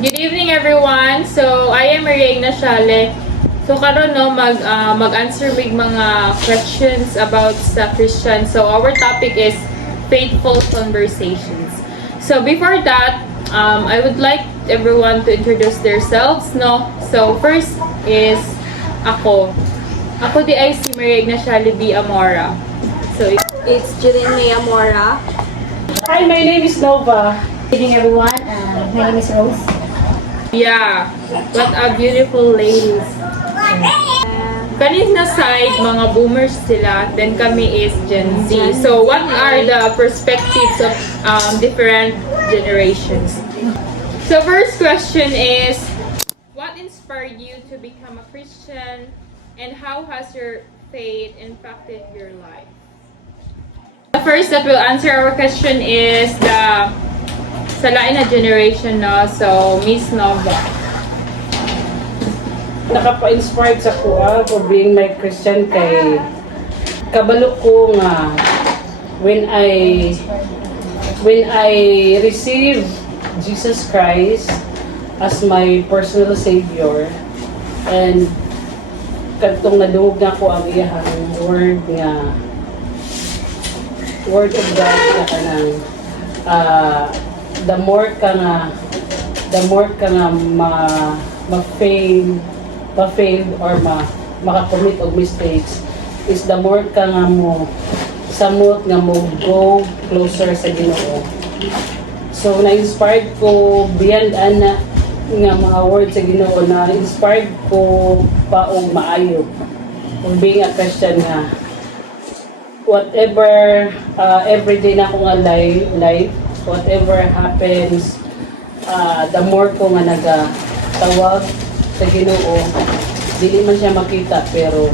Good evening everyone. So I am Maria Ignaciale. So karon no mag-answer mig mga questions about sa Christian. So our topic is faithful conversations. So before that, I would like everyone to introduce themselves, no. So first is ako. Ako di ay si Maria Ignaciale B. Amora. So It's Jillian May Amora. Hi, my name is Nova. Good evening everyone, my name is Rose. yeah, what a beautiful ladies. Kanina side, mga boomers sila, then kami is Gen Z. So, what are the perspectives of different generations? So, first question is, what inspired you to become a Christian, and how has your faith impacted your life? The first that will answer our question is the sa lain na generation, no? So, Miss Nova. Nakapa-inspired sa kuha for being like Christian kay kabalo ko nga when I receive Jesus Christ as my personal Savior and kadtong nadungog na ko ang iyang word of God na kanang the more ka nga ma-fail or makakommit og mistakes is the more ka nga mo samot nga mo go closer sa Ginoo. So na-inspired ko beyond ana nga mga words sa Ginoo, na inspired ko pa og maayo kung being a Christian nga whatever everyday na ko nga life, whatever happens, the more ko nga nagatawag sa Ginoo, dili man siya makita pero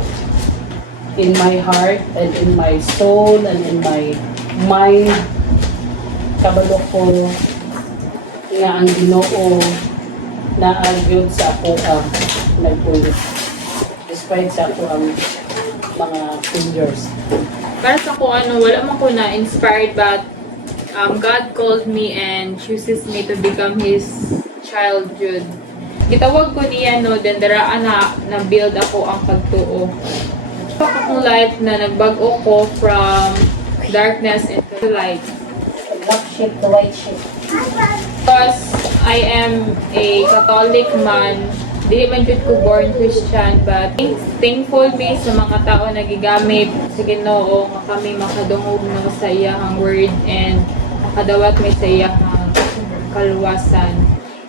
in my heart and in my soul and in my mind kabalo ko nga ang Ginoo naagyod sa ako ang nagpulit despite sa ako ang mga failures. Para sa ko, wala man ko na-inspired, but God called me and chooses me to become His child, Jude. Gitawag ko niya, no, then daraan na build ako ang pagtuo. Akong life na nagbago ko from darkness into light. Black sheep to white sheep. Because I am a Catholic man, di man jud ko born Christian, but thankful me sa mga tao na gigamit sa Ginoo nga kami makadungog na sa iyang word and makadawat may sa iyang kaluwasan,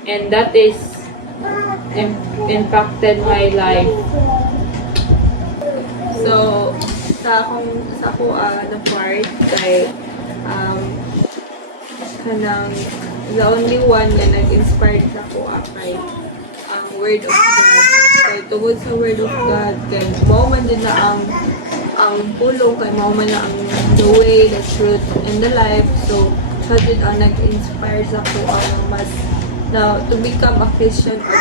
and that is impacted my life. So, sa ako na part kay kanang the only one na nag-inspired sa ako kay ang Word of God. Kay tungod sa Word of God, kay mao man din na ang pulong, kay mao man na ang the way, the truth, and the life. So, siya din ang nag-inspire sa ako mas na to become a Christian or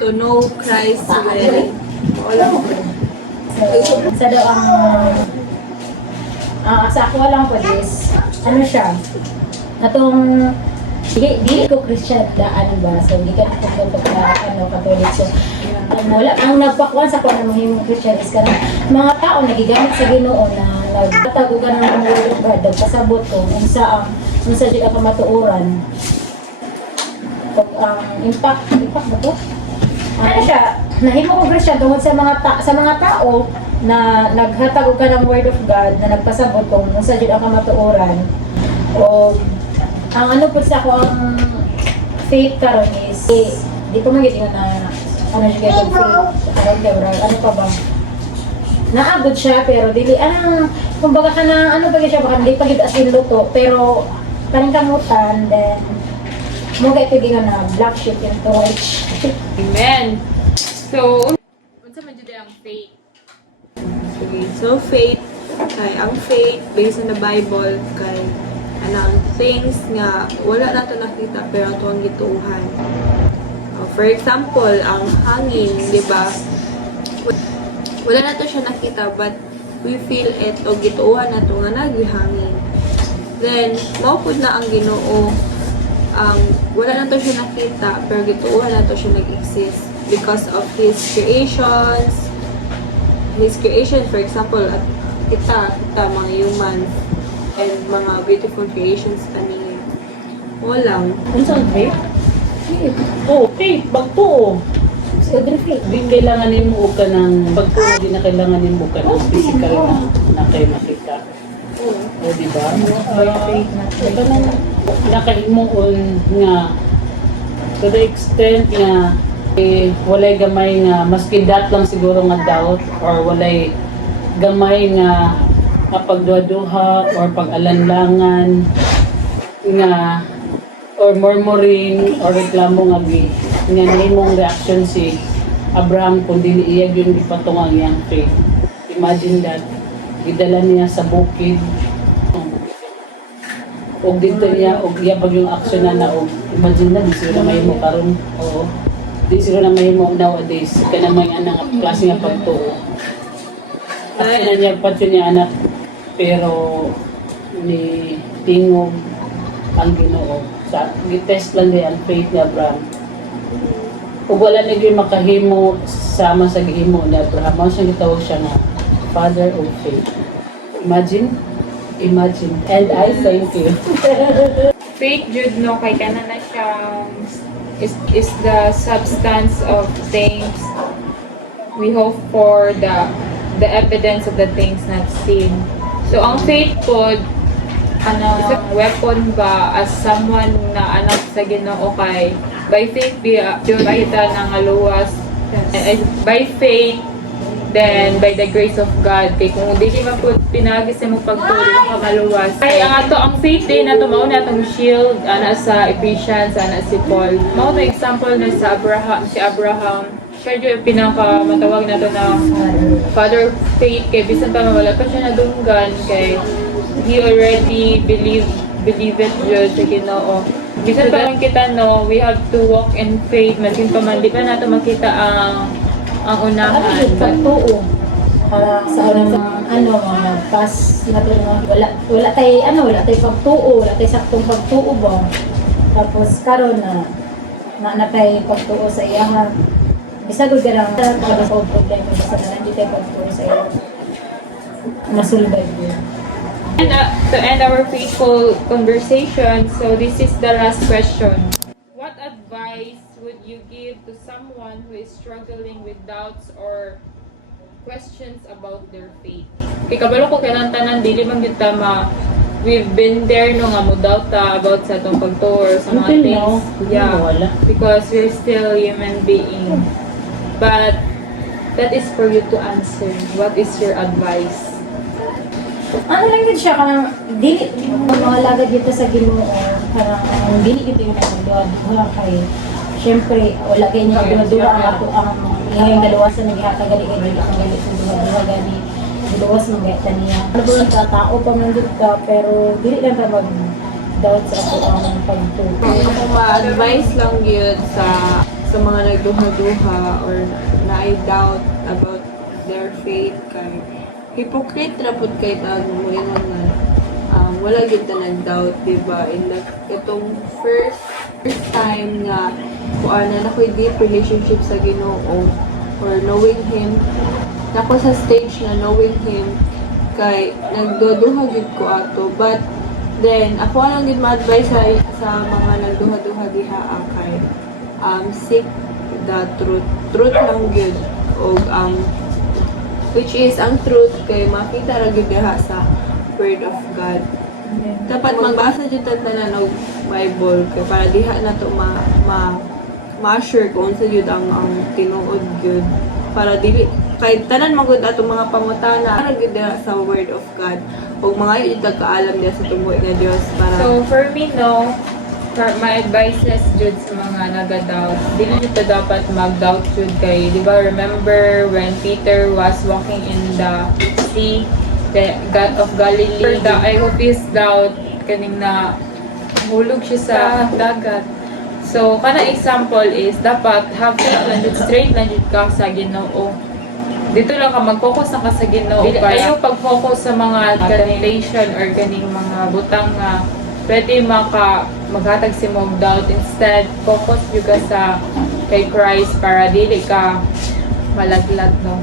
to know Christ well. Wala ko. Sa daw sa ako lang po is, ano siya, atong di ko Christian daan ba, so di ka pupunta ka Catholic, so wala ang nagpakuan sa kung ano yung Christian is kanang mga tao nagigamit sa Ginoo na nagtatago ka ng mga word of God, nagpasabot ko kung sa di ka matuuran. Impact ba to? Ano siya, nahimo ko Christian tungod sa mga tao na naghatag ka ng word of God na nagpasabot kung sa di ka matuuran. O ang ano po sa ako ang faith karon is di ko magitingan na ano siya kay faith ano pa ba naabot siya pero dili kumbaga ka na ano ba siya baka hindi pa gid as in luto pero kaning kamutan then mo kay ito na black sheep and white sheep. Amen. So, unsa man jud ang faith? So faith, kay ang faith based on the Bible, kay anang things nga wala na to nakita pero to ang gituuhan. For example, ang hangin, di ba? Wala na to siya nakita but we feel it o gituuhan na to nga naghihangin. Then, maupod na ang Ginoo wala na to siya nakita, pero gituuhan na to siya nag-exist because of his creations. His creation, for example, at kita mga human and mga beautiful creations kaniya. Walang. Unsa ang faith? Oh, faith, bagtuo. Si Audrey Faith. Di kailangan nimo ka ng pagtuo, di na kailangan nimo ka ng physical na kay makita. O di ba? By faith, not by Ito nang nakahimuon nga to the extent nga walay gamay nga maski dat lang siguro nga doubt or walay gamay nga pagduha-duha or pag-alanlangan nga or murmuring or reklamo nga nga nahimong reaction si Abraham kung dili iya yun gipatong ang iyang faith. Imagine that gidala niya sa bukid og dito niya og iya pag yung action na og imagine na di sila na mahimo karon oo di sila na mahimo nowadays kana may anang klase nga pagtuo action na niya patyo niya anak pero ni tingog ang Ginoo sa gitest lang di ang faith ni Abraham ug wala na gyud makahimo sama sa gihimo ni Abraham mao siya gitawag siya nga father of faith. Imagine. And I thank you. Faith jud no kay kana na siya is the substance of things we hope for, the evidence of the things not seen. So ang faith pod is a weapon ba as someone na anak sa Ginoo kay by faith jud kita nang aluwas. By faith then by the grace of God kay kung di ka po pinagis mo pagtuloy ka maluwas kay ang ato ang faith din nato mao na atong shield ana sa Ephesians ana si Paul mao na example na sa Abraham siya yung pinaka matawag nato na father of faith kay bisan pa wala pa siya nadunggan kay he already believed jud sa Ginoo bisan pa man kita no we have to walk in faith masin pa man di pa nato makita ang unahan. Pagtuo. Para sa mga pas na wala tay pagtuo, wala tay saktong pagtuo ba. Tapos karon na tay pagtuo sa iya. Bisag gud garang para sa problema sa hindi tay pagtuo sa iya. Masulbad yun. And to end our faithful conversation, so this is the last question. What advice would you give to someone who is struggling with doubts or questions about their faith? Kay kabalo ko kailan tanan dili man gyud ta we've been there no nga mo doubt ta about sa atong pagtuo or sa mga Until things. now, Yeah, wala. because we're still human being. But that is for you to answer. What is your advice? Ano lang yun siya, kanang dili, mga lagad dito sa Ginoo, kanang dili dito yung duha kay, syempre, wala kayo yung duha ang ato, ang yung dalawasan na gihata gali kayo, ang gali sa duha gali, dalawas ng gata niya. Ano ba yung tao pa man dito ka, pero dili lang ka mag-doubt sa ato ang pagtuto. Kung ma-advise lang yun sa mga nagduha-duha or na-doubt about their faith kay hypocrite na po kay tawag mo yun nga wala gyud ta nag-doubt diba in itong first time nga kuan na nakoy deep relationship sa Ginoo or knowing him nako sa stage na knowing him kay nagduduha gyud ko ato but then ako lang gid ma-advise sa mga nagduha-duha diha kay seek the truth lang gyud og which is ang truth kay makita ra gyud diha sa word of God. Dapat magbasa jud ta tanan og Bible kay para diha na to ma-assure kung unsa jud ang tinuod gyud para dili kay tanan magud ato mga pangutana ra gyud diha sa word of God ug mga yun kaalam diha sa tumoy nga Dios para So for me no, my advice is jud sa mga naga-doubt. Dili nito dapat mag-doubt jud kay, di ba remember when Peter was walking in the sea, the God of Galilee, the eye of his doubt kaning na hulog siya sa dagat. So kana example is dapat have faith lang jud, straight lang jud ka sa Ginoo. Dito lang ka mag-focus na ka sa Ginoo. Ayaw pag-focus sa mga temptation or kaning mga butang nga pwede maghatag si mong doubt. Instead, focus juga sa kay Christ para dili ka malaglag, no?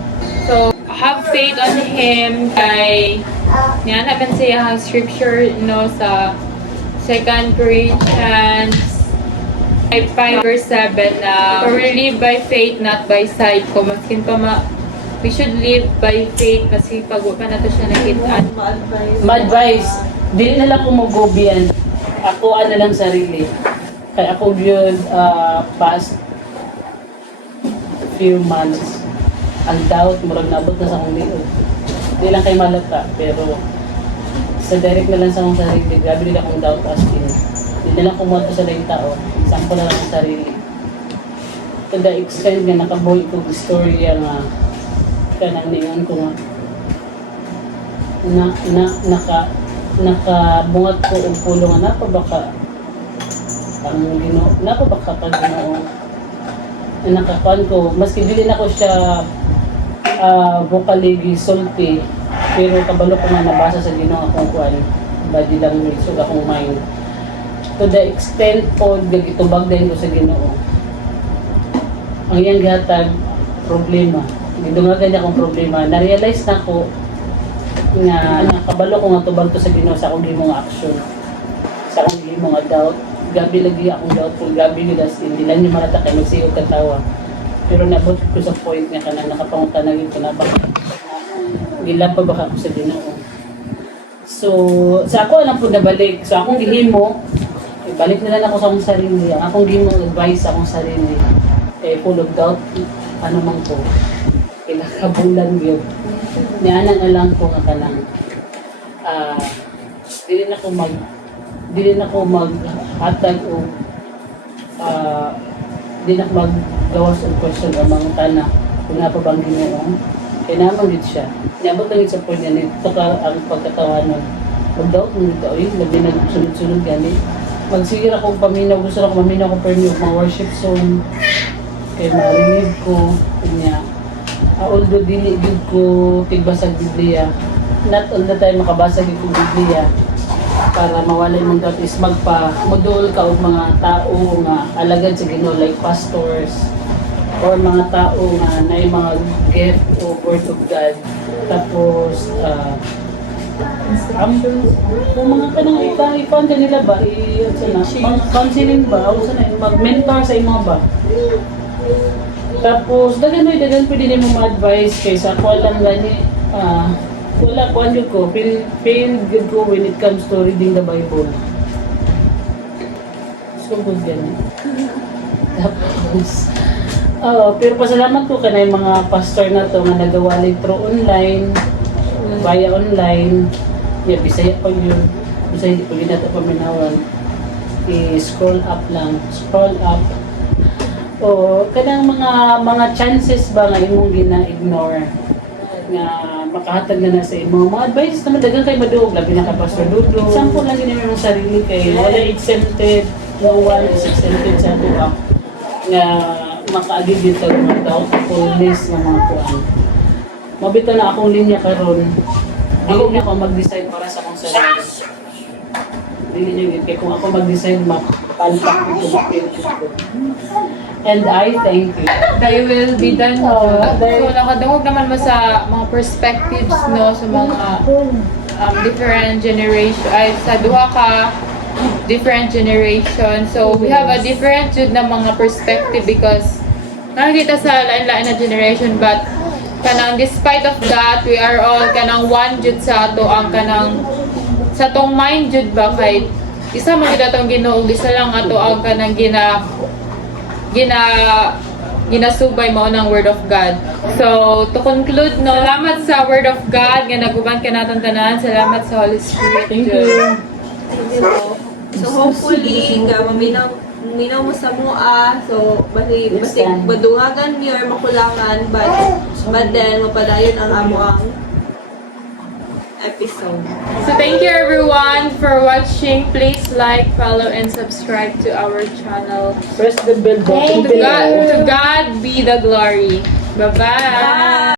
So, have faith on Him. Kay yan, naman siya ang scripture, no, sa 2 Corinthians 5 verse 7 na for we live by faith, not by sight. Kung maskin pa we should live by faith kasi pag pa na to siya nakitaan. Ma-advise, dili na lang ko magobian. Ako ano lang sarili. Kaya ako yun past few months ang doubt, murag nabot na sa akong liod. Di lang kay malata, pero sa direct na lang sa akong sarili, grabe nila akong doubt as in. Di na lang kumonto sa laing tao, isang ko lang ang sarili. Kada extend nga nakabuhi ko istorya nga kanang ningon ko nga nakabungat ko og pulo nga napabaka ang Ginoo, napabaka pag Ginoo. Nakakuan ko, maski dili na ko siya vocally gisulti, pero kabalo ko nga nabasa sa Ginoo akong kuan, body language ug akong mind. To the extent po gitubag din ko sa Ginoo. Ang iyang gihatag problema. Gidungagan niya akong problema. Na-realize na ko nga nakabalo ko nga tubag to sa Ginoo sa akong gihimong action. Sa akong gihimong doubt. Gabi lagi akong doubtful, gabi nila hindi lang yung malata kay magsiyo katawa. Pero nabot ko sa point nga kanang nakapangutanagin ko na ba gila pa baka ako sa Ginoo. So, sa ako lang po nabalik. So, akong gihimo, balik na lang ako sa akong sarili. Ang akong gihimong advice sa akong sarili, full of doubt, ano man ko, kinakabulan yun. Nianan na lang ko nga kanang, dili na ko maghatag o di na ko maggawas o question o mga tana kung napabang Ginoo. Kaya naman dito siya. Niabot lang sa point niya, ito ka ang pagkatawanan. Mag-doubt mo dito, ay, labi na sunod-sunod gani. Magsigil akong paminaw, gusto na ako maminaw ko pero yung mga worship song. Kaya marinig ko, kanya. Although dili gid ko tigbasa sa Biblia, not all the time makabasa gid ko Biblia para mawala yung doubt is magduol ka og mga tao nga alagad sa Ginoo like pastors or mga tao nga na mga gift o word of God. Tapos kung mga kanang ipan kanila ba counseling ba o sana mag-mentor sa imo ba. Tapos dagan pwede nimo ma-advise kaysa ako lang gani wala ko ano ko fail good ko when it comes to reading the Bible. So good gani. Tapos pero pasalamat ko kanay mga pastor na to nga nagawali through online via online. Bisaya pa yun. Bisaya di pa yun nato paminawan. I-scroll up lang. Scroll up. O, kanang mga chances ba nga imong gina-ignore nga makahatag na sa imo. Mga advice naman dagan kay maduog. Labi na ka Pastor Dudo. Example lang gini ng sarili kay wala exempted. No one is exempted sa ato nga makaagid dito mga doubtfulness ng mga kuan. Mabito na akong linya karon. Ako na ako mag-decide para sa akong sarili. Dili niyo kay kung ako mag-decide mapalpak ko ko. And I thank you. They will be done. So, nakadungog naman mo sa mga perspectives, no, sa mga different generation, ay sa duha ka different generation. So, we have a different jud na mga perspective because nakikita sa lain-lain na generation, but kanang despite of that, we are all kanang one jud sa ato ang kanang sa tong mind jud ba kay isa man jud atong Ginoo, isa lang ato ang kanang ginasubay mo ng Word of God. So, to conclude, no, salamat sa Word of God nga naguban ka natin tanan. Salamat sa Holy Spirit. Thank you. So hopefully, maminaw mo sa mua. So, basi madungagan mi or makulangan, but then mapadayon ang amo ang episode. So, thank you everyone for watching. Please like, follow, and subscribe to our channel. Press the bell button. To God be the glory. Bye-bye.